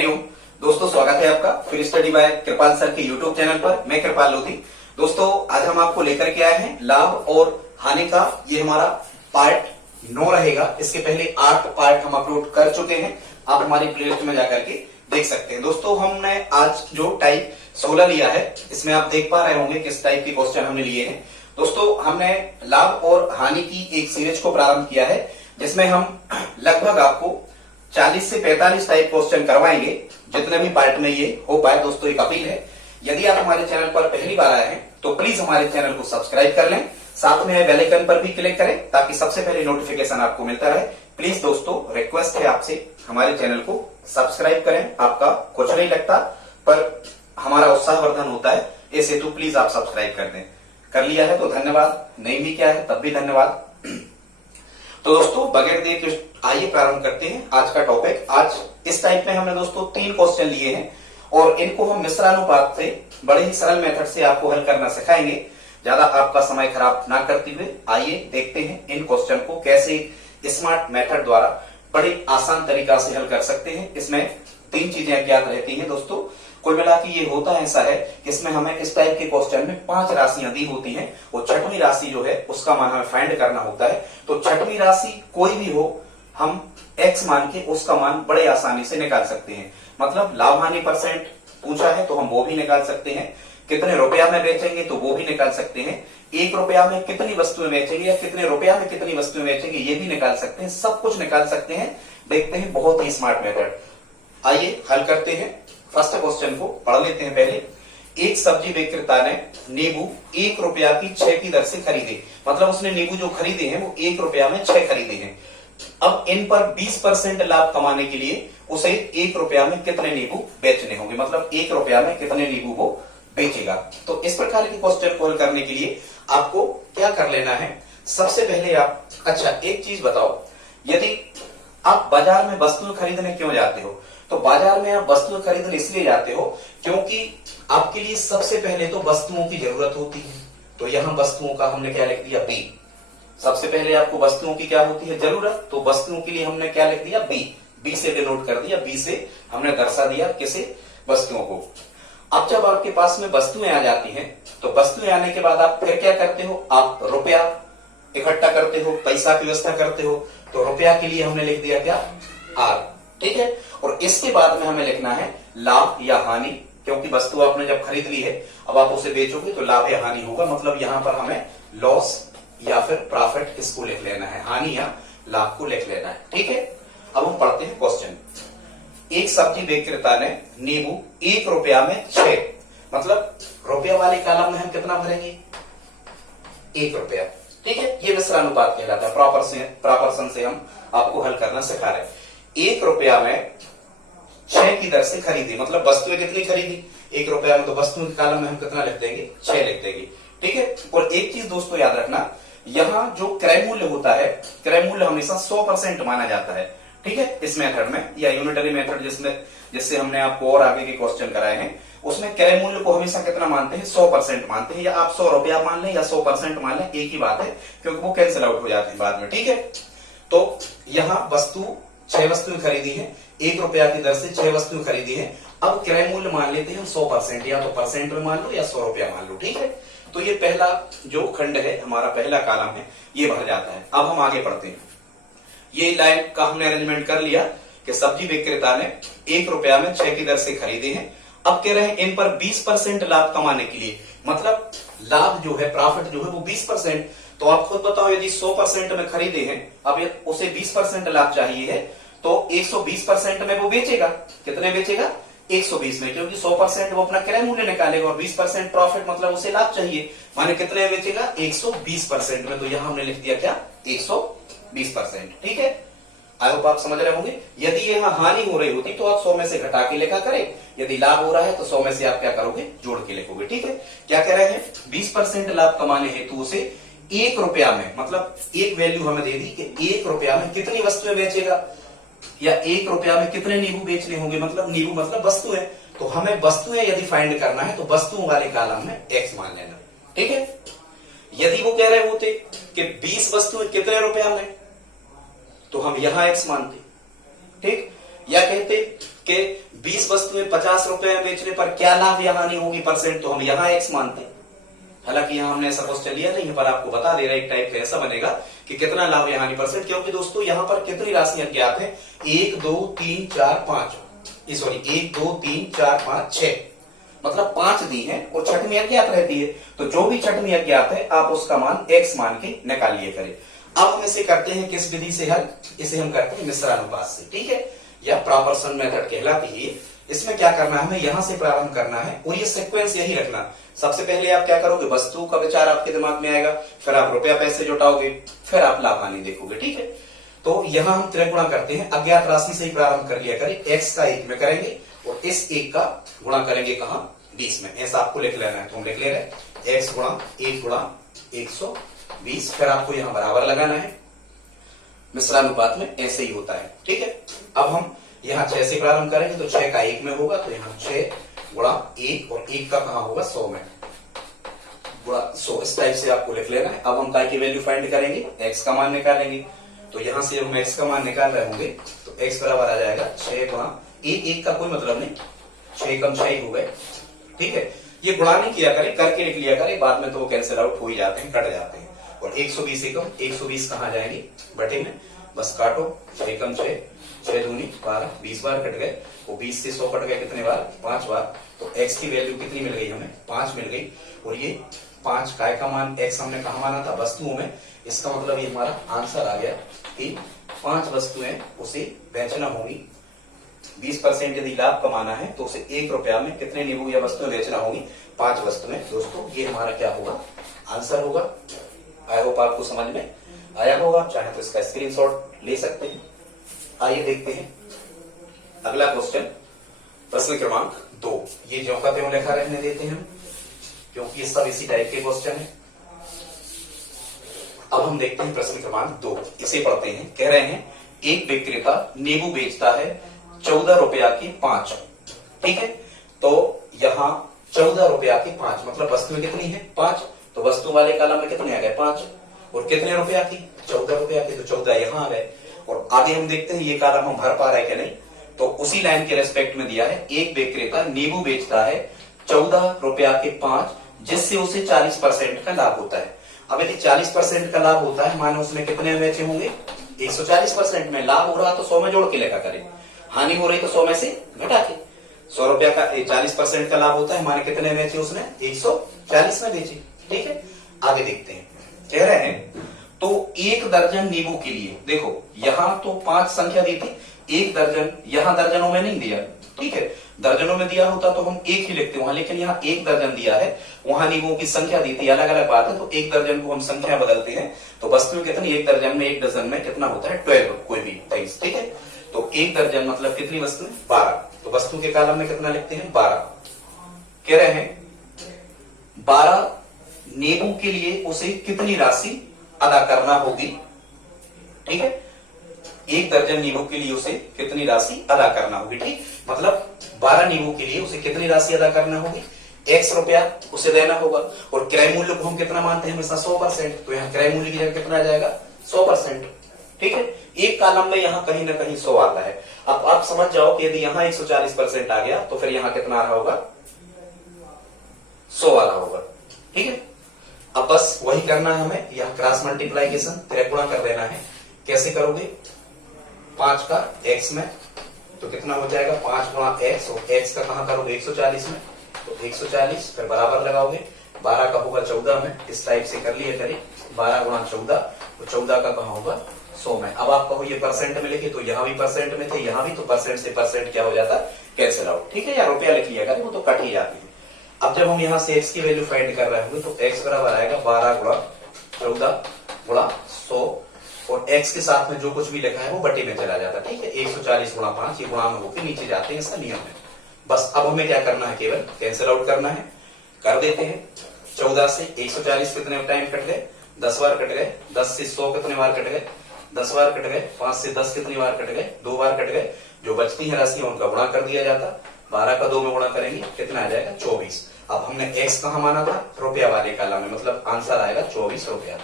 हरिओम दोस्तों, स्वागत है आपका फिर स्टडी बाय कृपाल सर के यूट्यूब चैनल पर। मैं कृपाल लोधी। दोस्तों आज हम आपको लेकर के आए हैं लाभ और हानि का ये हमारा पार्ट 9 रहेगा। इसके पहले 8 पार्ट हम अपलोड कर चुके हैं, आप हमारी प्लेलिस्ट में जाकर के देख सकते हैं। दोस्तों हमने आज जो टाइप 16 लिया है, इसमें आप देख पा रहे होंगे किस टाइप के क्वेश्चन हमने लिए हैं। दोस्तों हमने लाभ और हानि की एक सीरीज को प्रारंभ किया है, जिसमें हम लगभग आपको 40 से 45 टाइप क्वेश्चन करवाएंगे, जितने भी पार्ट में ये हो पाए। दोस्तों एक अपील है, यदि आप हमारे चैनल पर पहली बार आए हैं तो प्लीज हमारे चैनल को सब्सक्राइब कर लें, साथ में बेल आइकन पर भी क्लिक करें ताकि सबसे पहले नोटिफिकेशन आपको मिलता रहे। प्लीज दोस्तों रिक्वेस्ट है आपसे, हमारे चैनल को सब्सक्राइब करें। आपका कुछ नहीं लगता पर हमारा उत्साहवर्धन होता है, इस हेतु प्लीज आप सब्सक्राइब कर दें। कर लिया है तो धन्यवाद, नहीं भी किया है तब भी धन्यवाद। तो दोस्तों बगैर देर के आइए प्रारंभ करते हैं आज का टॉपिक। आज इस टाइप में हमने दोस्तों 3 क्वेश्चन लिए हैं और इनको हम मिश्रानुपात से बड़े ही सरल मेथड से आपको हल करना सिखाएंगे। ज्यादा आपका समय खराब ना करते हुए आइए देखते हैं इन क्वेश्चन को कैसे स्मार्ट मेथड द्वारा बड़े आसान तरीका से हल कर सकते हैं। इसमें 3 चीजें ज्ञात रहती हैं दोस्तों। कुल मिला के ये होता ऐसा है कि इसमें हमें इस टाइप के क्वेश्चन में 5 राशियां दी होती हैं और छठवीं राशि जो है उसका मान हमें फाइंड करना होता है। तो छठवीं राशि कोई भी हो, हम x मान के उसका मान बड़े आसानी से निकाल सकते हैं। मतलब लाभ हानि परसेंट पूछा है तो हम वो भी निकाल सकते हैं, कितने रुपया में बेचेंगे तो वो भी निकाल सकते हैं, 1 रुपया में कितनी वस्तुएं बेचेंगे या कितने रुपया में कितनी वस्तुएं बेचेंगे ये भी निकाल सकते हैं। सब कुछ निकाल सकते हैं। देखते हैं बहुत ही स्मार्ट मेथड। आइए हल करते हैं। फर्स्ट क्वेश्चन को पढ़ लेते हैं पहले। एक सब्जी विक्रेता ने नींबू 1 रुपया की 6 की दर से खरीदे। मतलब उसने नींबू जो खरीदे हैं वो 1 रुपया में 6 खरीदे हैं। अब इन पर 20% लाभ कमाने के लिए उसे 1 रुपया में कितने नींबू बेचने होंगे। मतलब 1 रुपया में कितने नींबू वो बेचेगा। तो इस प्रकार के क्वेश्चन को हल करने के लिए आपको क्या कर लेना है, सबसे पहले आप एक चीज बताओ, यदि आप बाजार में वस्तुएं खरीदने क्यों जाते हो? तो बाजार में आप वस्तुएं खरीदने इसलिए जाते हो क्योंकि आपके लिए सबसे पहले तो वस्तुओं की जरूरत होती है। तो यहां वस्तुओं का हमने क्या लिख दिया, बी। सबसे पहले आपको वस्तुओं की क्या होती है, जरूरत। तो वस्तुओं के लिए हमने क्या लिख दिया, बी। बी से डिनोट कर दिया, बी से हमने दर्शा दिया किसे, वस्तुओं को। अब जब आपके पास में वस्तुएं आ जाती हैं तो वस्तुएं आने के बाद आप फिर क्या करते हो, आप रुपया इकट्ठा करते हो, पैसा की व्यवस्था करते हो। तो रुपया के लिए हमने लिख दिया क्या, आर। ठीक है। और इसके बाद में हमें लिखना है लाभ या हानि, क्योंकि वस्तु आपने जब खरीद ली है अब आप उसे बेचोगे तो लाभ या हानि होगा। मतलब यहां पर हमें लॉस या फिर प्रॉफिट इसको लिख लेना है, हानि या लाभ को लिख लेना है। ठीक है। अब हम पढ़ते हैं क्वेश्चन। एक सब्जी विक्रेता ने नींबू 1 रुपया में 6, मतलब रुपया वाले कॉलम में हम कितना भरेंगे, 1 रुपया। ठीक है। ये मिश्रानुपात कहलाता है। प्रॉपर्शन से हम आपको हल करना सिखा रहे हैं। 1 रुपया में 6 की दर से खरीदी, मतलब वस्तुएं कितनी खरीदी, 1 रुपया में। तो वस्तुओं के कॉलम में हम कितना लिख देंगे, 6 लिख देंगे। ठीक है। और एक चीज दोस्तों याद रखना, यहां जो क्रय मूल्य होता है, क्रय मूल्य हमेशा 100% माना जाता है। ठीक है। इस मेथड में या यूनिटरी मेथड जिससे हमने आपको और आगे के क्वेश्चन कराए हैं, उसमें क्रय मूल्य को हमेशा कितना मानते हैं, 100% मानते हैं। या आप 100 रुपया मान लें या 100% मान लें, एक ही बात है, क्योंकि वो कैंसिल आउट हो जाते हैं बाद में। ठीक है। तो यहां 6 वस्तुएं खरीदी है, 1 रुपया की दर से 6 वस्तुएं खरीदी है। अब क्रय मूल्य मान लेते हैं 100%, या तो परसेंट में मान लो या 100 रुपया मान लो। ठीक है। तो ये पहला जो खंड है, हमारा पहला कॉलम है, ये भर जाता है। अब हम आगे पढ़ते हैं। ये लाइन का हमने अरेंजमेंट कर लिया कि सब्जी विक्रेता ने 1 रुपया में 6 की दर से खरीदे हैं। अब कह रहे हैं इन पर 20% लाभ कमाने के लिए, मतलब लाभ जो है, प्रॉफिट जो है वो 20%। तो आप खुद बताओ, यदि 100% में खरीदे हैं, अब उसे 20% लाभ चाहिए है, तो 120% में वो बेचेगा। कितने बेचेगा, 120 में, क्योंकि 100% वो अपना क्रय मूल्य निकालेगा और 20% प्रॉफिट मतलब उसे लाभ चाहिए। माने कितने बेचेगा, 120% में। तो यहां हमने लिख दिया क्या, 120%। ठीक है। आई होप आप समझ रहे होंगे। यदि यहां हानि हो रही होती तो आप 100 में से घटा के लिखा करें, यदि लाभ हो रहा है तो 100 में से आप क्या करोगे, जोड़ के लिखोगे। ठीक है। क्या कह रहे हैं, 20% लाभ कमाने हेतु उसे 1 रुपया में, मतलब एक वैल्यू हमें दे दी कि 1 रुपया में कितनी वस्तुएं बेचेगा, या 1 रुपया में कितने नींबू बेचने होंगे। मतलब नींबू मतलब वस्तु है, तो हमें वस्तुएं यदि फाइंड करना है तो वस्तुओं वाले कॉलम में x मान लेना। ठीक है। यदि वो कह रहे होते कि 20 वस्तुएं कितने रुपया में, तो हम यहां x मानते। ठीक। या कहते कि 20 वस्तुएं 50 रुपए में बेचने पर क्या लाभ या हानि होगी परसेंट, तो हम यहाँ एक्स मानते हैं। हालांकि यहाँ हमने ऐसा क्वेश्चन लिया नहीं है, पर आपको बता दे रहा है एक टाइप का ऐसा बनेगा कि कितना लाभ या हानि परसेंट, क्योंकि दोस्तों यहाँ पर कितनी राशि अज्ञात है, 1 2 3 4 5, सॉरी 1 2 3 4 5 6, मतलब 5 दी है और छठवीं अज्ञात रहती है। तो जो भी छठवीं अज्ञात है आप उसका मान x मान के निकालिए करें। अब हम इसे करते हैं किस विधि से हल, इसे हम करते हैं मिश्रानुपात से, ठीक है, या प्रॉपर्शन मेथड कहलाती है। इसमें क्या करना है, हमें यहां से प्रारंभ करना है और ये सीक्वेंस यही रखना। सबसे पहले आप क्या करोगे, वस्तु का विचार आपके दिमाग में आएगा, फिर आप रुपया पैसे जुटाओगे, फिर आप लाभ हानि देखोगे, ठीक है। तो यहां हम त्रिगुणा करते हैं, अज्ञात राशि से ही प्रारंभ कर लिया करें। x का 1 में करेंगे और इस 1 का गुणा करेंगे कहां, 20 में। ऐसा आपको लिख लेना है, तो हम लिख ले रहे हैं x गुणा 1 गुणा 120, फिर आपको यहां बराबर लगाना है। मिश्रानुपात में ऐसे ही होता है, ठीक है। अब हम यहाँ 6 से प्रारंभ करेंगे तो 6 का 1 में होगा, तो यहाँ 6 गुणा 1 और 1 का कहां होगा 100 में, गुणा 100, इस टाइप से आपको लिख लेना है। अब हम काय की वैल्यू फाइंड करेंगे, x का मान निकालेंगे। तो यहां से हम x का मान निकाल रहे होंगे तो x बराबर आ जाएगा 6 गुणा 1 का कोई मतलब नहीं, 6 कम 6 ही हो गए, ठीक है। ये गुणा नहीं किया करें, करके लिख लिया करें, बाद में तो वो कैंसिल आउट हो ही जाते हैं, कट जाते हैं। और 120 एकम, 120 कहां जाएंगे बटे में, बस काटो, 6 कम 6, 6 दूनी 12, 20 बार कट गए, वो 20 से 100 कट गए कितने बार, 5 बार। तो x की वैल्यू कितनी मिल गई हमें, 5 मिल गई। और ये 5 काय का मान x हमने कहा माना था, वस्तुओं में, इसका मतलब ये हमारा आंसर आ गया कि 5 वस्तुएं उसे बेचना होगी। 20% यदि लाभ कमाना है तो उसे 1 रुपया में कितने नींबू या वस्तुएं बेचना होगी, 5 वस्तुएं। दोस्तों ये हमारा क्या होगा, आंसर होगा। आई होप आपको समझ में आया होगा, चाहे तो इसका स्क्रीनशॉट ले सकते हैं। आइए देखते हैं अगला क्वेश्चन, प्रश्न क्रमांक 2। ये ज्यों का त्यों लिखा रहने देते हैं क्योंकि ये सब इसी टाइप के क्वेश्चन है। अब हम देखते हैं प्रश्न क्रमांक 2, इसे पढ़ते हैं। कह रहे हैं एक विक्रेता नींबू बेचता है 14 रुपया के 5, ठीक है। तो यहाँ 14 रुपया के 5 मतलब वस्तुएं कितनी है, 5, तो वस्तु वाले कॉलम में कितने आ गए 5, और कितने रुपया की, 14 रुपया की, तो 14 यहाँ आ गए। और आगे हम देखते हैं ये कॉलम हम भर पा रहे हैं कि नहीं, तो उसी लाइन के रेस्पेक्ट में दिया है, एक विक्रेता नींबू बेचता है 14 रुपया के 5, जिससे उसे 40% का लाभ होता है। अब यदि 40% का लाभ होता है, मानो उसने कितने बेचे होंगे, 140% में। लाभ हो रहा तो 100 में जोड़ के लेखा करें, हानि हो रही तो 100 में से घटा के। 100 रुपया का 40% का लाभ होता है, माने कितने बेचे उसने, 140 में बेचे, ठीक है। आगे देखते हैं, कह रहे हैं तो 1 दर्जन नींबू के लिए, देखो यहां तो 5 संख्या दी थी, 1 दर्जन, यहां दर्जनों में नहीं दिया, ठीक है। दर्जनों में दिया होता तो हम 1 ही लिखते वहां, लेकिन यहाँ 1 दर्जन दिया है, वहां नींबुओं की संख्या दी थी, अलग अलग बात है। तो 1 दर्जन को हम संख्या बदलते हैं, तो वस्तु कितनी, 1 दर्जन में, 1 डजन में कितना होता है 12, कोई भी 23, ठीक है। तो 1 दर्जन मतलब कितनी वस्तुएं, 12, तो वस्तु के कॉलम में कितना लिखते हैं 12। कह रहे हैं 12 नींबू के लिए उसे कितनी राशि अदा करना होगी, ठीक है। 1 दर्जन नींबू के लिए उसे कितनी राशि अदा करना होगी, ठीक, मतलब 12 नींबू के लिए उसे कितनी राशि अदा करना होगी, x रुपया उसे देना होगा। और क्रय मूल्य को हम कितना मानते हैं हमेशा 100%, तो यहाँ क्रय मूल्य की जगह कितना आ जाएगा 100%, ठीक है। एक कॉलम में यहाँ कहीं ना कहीं 100 आता है। अब आप समझ जाओ कि यदि यहाँ 140% आ गया तो फिर यहाँ कितना आ रहा होगा, 100 आ रहा होगा, ठीक है। अब बस वही करना है हमें, यह क्रॉस मल्टीप्लाइकेशन त्रिगुणा कर देना है। कैसे करोगे, 5 का x में तो कितना हो जाएगा 5 गुणा x, और x का कहां करोगे 140 में, तो 140, फिर बराबर लगाओगे, 12 का होगा 14 में, इस टाइप से कर लिए करें, 12 गुणा 14, तो 14 का कहां होगा 100 में। अब आप कहो ये परसेंट में लिखे, तो यहाँ भी परसेंट में थे, यहाँ भी, तो परसेंट से परसेंट क्या हो जाता कैंसिल आउट, ठीक है। या रुपया लिख लिया करें, वो तो कट ही जाते हैं। अब जब हम यहाँ से x की वैल्यू फाइंड कर रहे होंगे तो x बराबर आएगा 12 गुणा 14 गुणा 100, और x के साथ में जो कुछ भी लिखा है वो बटे में चला जाता है, ठीक है। 140 गुणा 5 ये गुणा में होकर नीचे जाते हैं, इसका नियम है। बस अब हमें क्या करना है, केवल कैंसिल आउट करना है, कर देते हैं। 14 से 140 कितने टाइम कट गए, 10 बार कट गए। 10 से 100 कितने बार कट गए, 10 बार कट गए। 5 से 10 कितनी बार कट गए, 2 बार कट गए। जो बचती है राशि उनका गुणा कर दिया जाता, 12 का 2 में गुणा करेंगे कितना आ जाएगा 24। अब हमने x कहां माना था, रुपया वाले कॉलम में, मतलब आंसर आएगा 24 रुपया,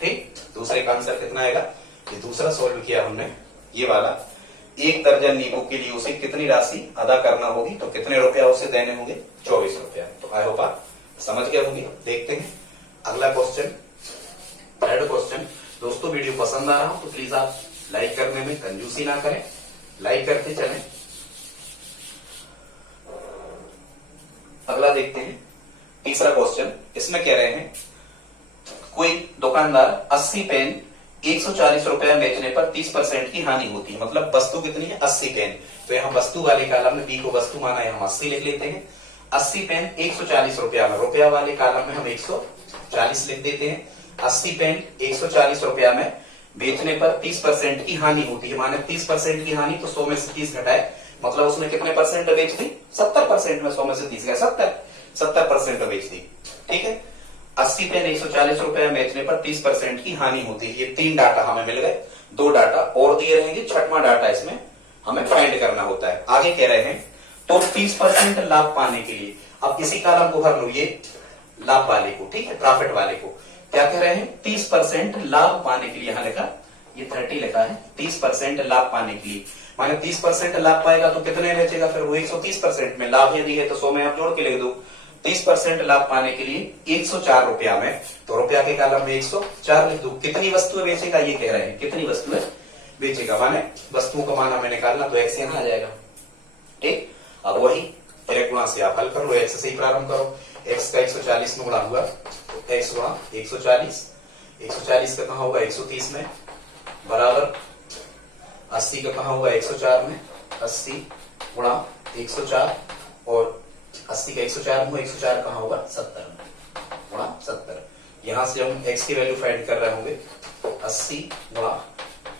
ठीक। दूसरे का आंसर कितना आएगा, ये दूसरा सोल्व किया हमने, ये वाला 1 दर्जन नींबू के लिए उसे कितनी राशि अदा करना होगी, तो कितने रुपया उसे देने होंगे, 24 रुपया। तो आई होप आप समझ गए होंगे। देखते हैं अगला क्वेश्चन, थर्ड क्वेश्चन। दोस्तों वीडियो पसंद आ रहा हो तो प्लीज आप लाइक करने में कंजूसी ना करें, लाइक करते चलें। अगला देखते हैं तीसरा क्वेश्चन। इसमें कह रहे हैं कोई दुकानदार 80 पेन 140 रुपए में बेचने पर 30% की हानि होती है। मतलब वस्तु कितनी है, 80 पेन। तो यहाँ वस्तु वाले कॉलम में बी को वस्तु माना है, हम 80 लिख लेते हैं। 80 पेन 140 रुपया में, रुपया वाले कॉलम में हम 140 लिख देते हैं। 80 पेन 140 रुपया में बेचने पर 30% की हानि होती है। माने 30% की हानि, तो 100 में से 30 घटाए, मतलब उसने कितने परसेंट बेच दी, 70% में 100 में से 30 गया 70% बेच दी। ठीक है, 80 पेन 140 रुपए में बेचने पर 30% की हानि होती है। ये 3 डाटा हमें मिल गए, 2 डाटा और दिए रहेंगे, छठवां डाटा इसमें हमें फाइंड करना होता है। आगे कह रहे हैं तो 30% लाभ पाने के लिए, अब इसी कॉलम को भर लो, ये लाभ वाले को, ठीक है, प्रॉफिट वाले को। क्या कह रहे हैं, 30% लाभ पाने के लिए, यहां लिखा ये 30 लिखा है, 30% लाभ पाने के लिए। माने 30% लाभ पाएगा तो कितने बेचेगा, फिर वो 130% में। लाभ यदि है तो 100 में आप जोड़ के लिख दो। 30% लाभ पाने के लिए 104 रुपया में, तो रुपया के कॉलम में 104 लिख दो। कितनी वस्तुएं बेचेगा ये कह रहे हैं, कितनी वस्तुएं बेचेगा, माने वस्तुओं का मान हमें निकालना, तो एक्स यहां आ जाएगा। ठीक, अब वही डायरेक्ट गुणा से आप हल कर लो, एक्स से ही प्रारंभ करो। एक्स का 140 में गुणा हुआ तो एक्स गुणा 140, 140 का कहां होगा 130 में, बराबर 80 का कहां होगा 104 में, 80 गुणा 104, और 80 का 104 में 104 कहां होगा 70 में, गुणा 70। यहां से हम x की वैल्यू फाइंड कर रहे होंगे, 80 गुणा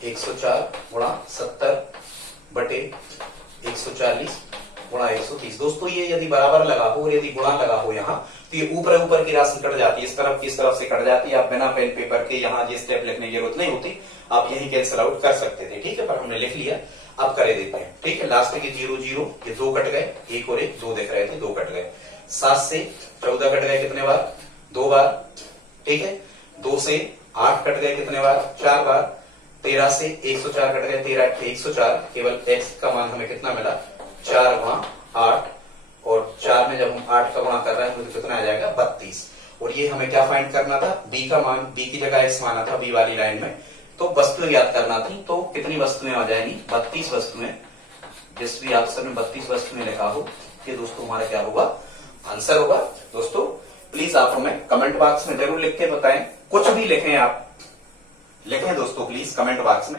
104 गुणा 70 बटे 140 गुणा 130। दोस्तों ये यदि बराबर लगा हो और यदि गुणा लगा हो यहाँ, तो ये ऊपर ऊपर की राशि कट जाती है, इस तरफ से कट जाती है। आप बिना पेन पेपर के यहाँ ये स्टेप लिखने की जरूरत नहीं होती, आप यही कैंसिल आउट कर सकते थे। ठीक है, पर हमने लिख लिया, अब करे देते हैं। ठीक है, लास्ट के 0 0 ये 2 कट गए, 1 और 1 2 दिख रहे थे, 2 कट गए। 7 से 14 कट गए कितने बार, 2 बार। ठीक है, 2 से 8 कट गए कितने बार, 4 बार। 13 से 104 कट गए, 13 8 104। केवल x का मान हमें कितना मिला, 4 गुणा 8, और 4 में जब हम 8 का गुणा कर रहे हैं तो कितना आ जाएगा 32। और ये हमें क्या फाइंड करना था, b का मान, b की जगह x माना था b वाली लाइन में, तो वस्तुएं याद करना थी। तो कितनी वस्तुएं आ जाएंगी, 32 वस्तुएं। जिस भी ऑप्शन में 32 वस्तुएं लिखा हो, ये दोस्तों हमारा क्या होगा, आंसर होगा। दोस्तों प्लीज आप हमें कमेंट बॉक्स में जरूर लिख के बताएं, कुछ भी लिखें, आप लिखें दोस्तों प्लीज कमेंट बॉक्स में।